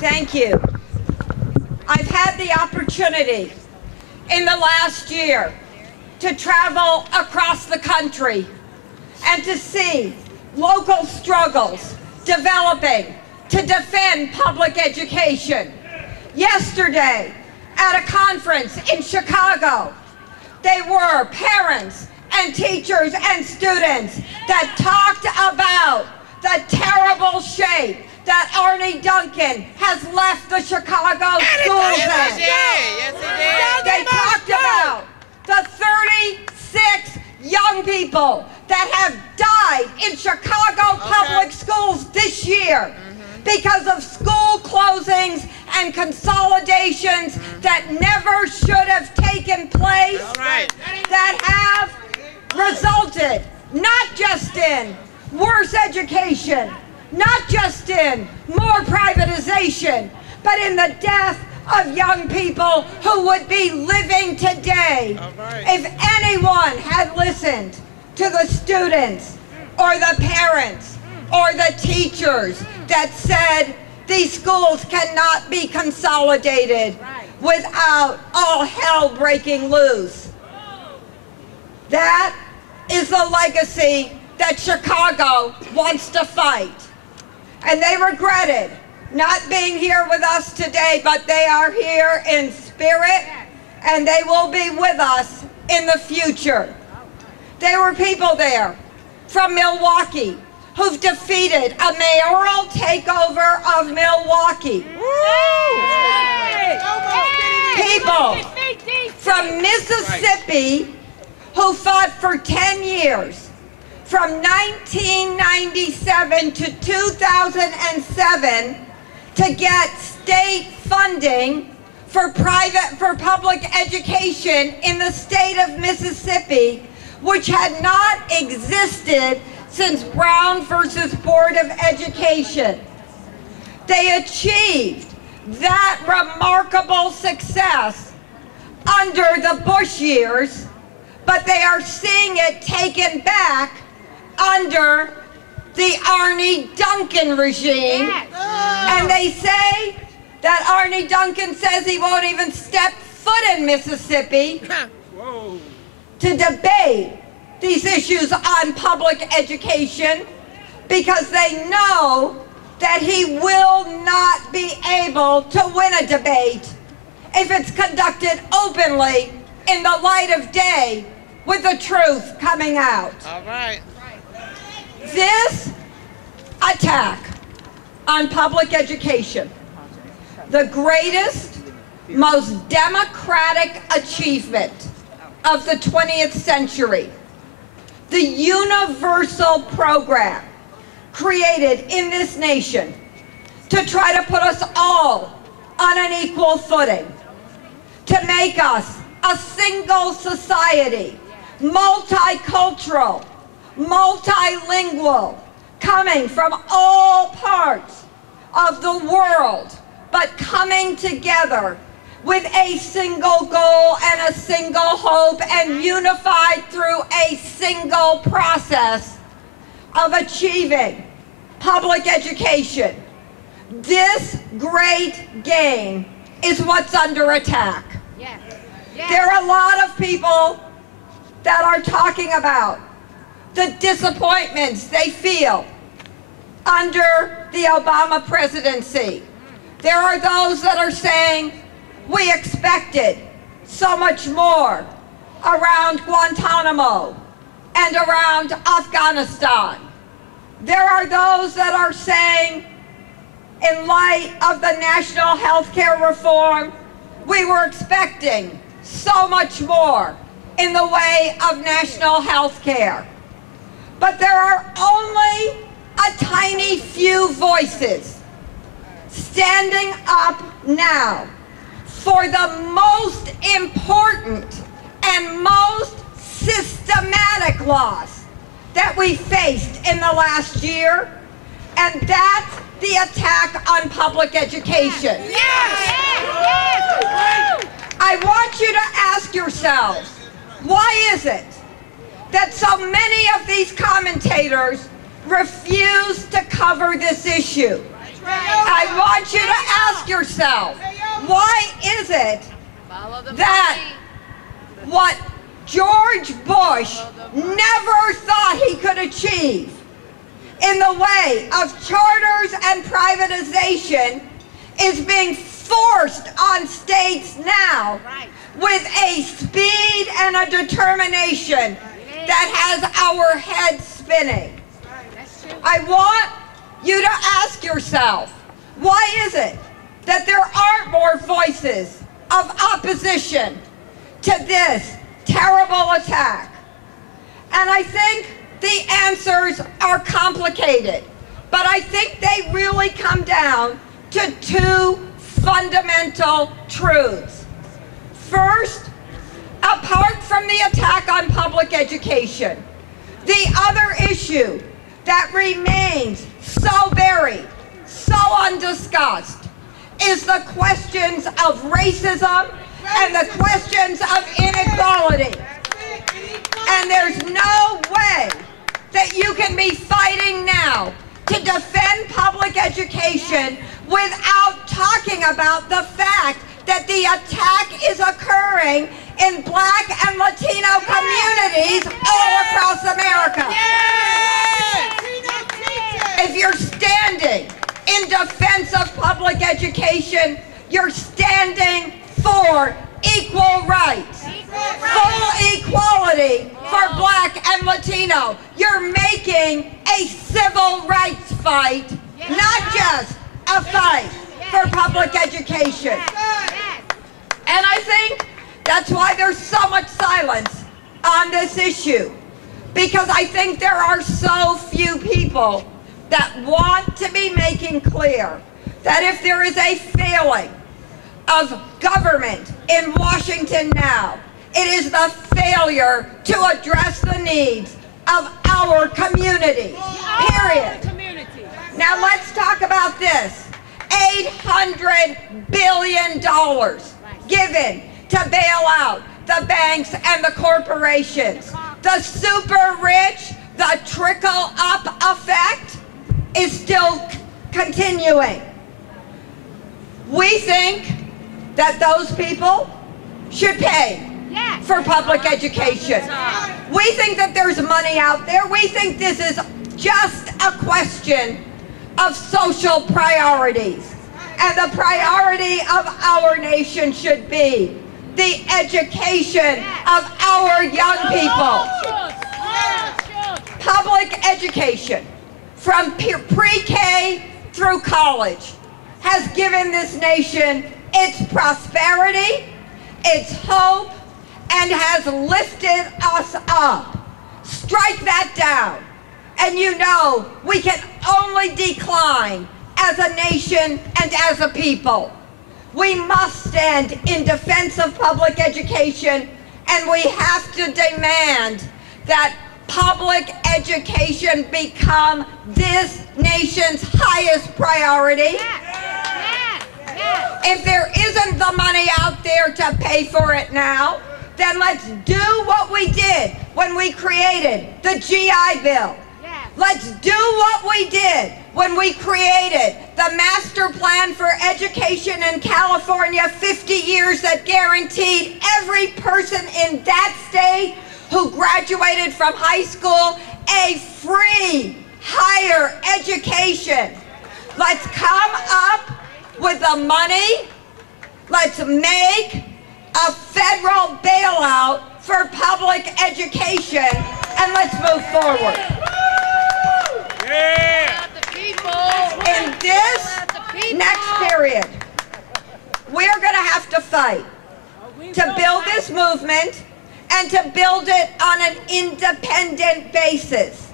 Thank you. I've had the opportunity in the last year to travel across the country and to see local struggles developing to defend public education. Yesterday, at a conference in Chicago, they were parents and teachers and students that talked about the terrible shape that Arne Duncan has left the Chicago schools in. They talked about the 36 young people that have died in Chicago public schools this year because of school closings and consolidations that never should have taken place, that have resulted not just in worse education, not just in more privatization, but in the death of young people who would be living today if anyone had listened to the students or the parents or the teachers that said these schools cannot be consolidated without all hell breaking loose. That is the legacy that Chicago wants to fight. And they regretted not being here with us today, but they are here in spirit, and they will be with us in the future. There were people there from Milwaukee who've defeated a mayoral takeover of Milwaukee. People from Mississippi who fought for 10 years, from 1997 to 2007, to get state funding for public education in the state of Mississippi, which had not existed since Brown versus Board of Education. They achieved that remarkable success under the Bush years, but they are seeing it taken back under the Arne Duncan regime. And they say that Arne Duncan says he won't even step foot in Mississippi to debate these issues on public education because they know that he will not be able to win a debate if it's conducted openly in the light of day with the truth coming out. All right. This attack on public education, the greatest, most democratic achievement of the 20th century, the universal program created in this nation to try to put us all on an equal footing, to make us a single society, multicultural, multilingual, coming from all parts of the world, but coming together with a single goal and a single hope and unified through a single process of achieving public education. This great game is what's under attack. There are a lot of people that are talking about the disappointments they feel under the Obama presidency. There are those that are saying we expected so much more around Guantanamo and around Afghanistan. There are those that are saying, in light of the national health care reform, we were expecting so much more in the way of national health care. But there are only a tiny few voices standing up now for the most important and most systematic loss that we faced in the last year, and that's the attack on public education. I want you to ask yourselves, why is it that so many of these commentators refuse to cover this issue? I want you to ask yourself, why is it that what George Bush never thought he could achieve in the way of charters and privatization is being forced on states now with a speed and a determination that has our heads spinning? I want you to ask yourself, why is it that there aren't more voices of opposition to this terrible attack? And I think the answers are complicated, but I think they really come down to two fundamental truths. First, apart from the attack on public education, the other issue that remains so buried, so undiscussed, is the questions of racism and the questions of inequality. And there's no way that you can be fighting now to defend public education without talking about the fact that the attack is occurring in Black and Latino communities all across America. If you're standing in defense of public education, you're standing for equal rights, full equality for Black and Latino. You're making a civil rights fight, not just a fight for public education. And I think that's why there's so much silence on this issue, because I think there are so few people that want to be making clear that if there is a failing of government in Washington now, it is the failure to address the needs of our community, period. Now let's talk about this. $800 billion given to bail out the banks and the corporations. The super rich, the trickle-up effect is still continuing. We think that those people should pay for public education. We think that there's money out there. We think this is just a question of social priorities. And the priority of our nation should be the education of our young people. Public education from pre-K through college has given this nation its prosperity, its hope, and has lifted us up. Strike that down, and you know we can only decline as a nation and as a people. We must stand in defense of public education, and we have to demand that public education become this nation's highest priority. If there isn't the money out there to pay for it now, then let's do what we did when we created the GI Bill. Let's do what we did when we created the Master Plan for Education in California 50 years that guaranteed every person in that state who graduated from high school a free higher education. Let's come up with the money. Let's make a federal bailout for public education, and let's move forward. In this next period, we're going to have to fight to build this movement and to build it on an independent basis.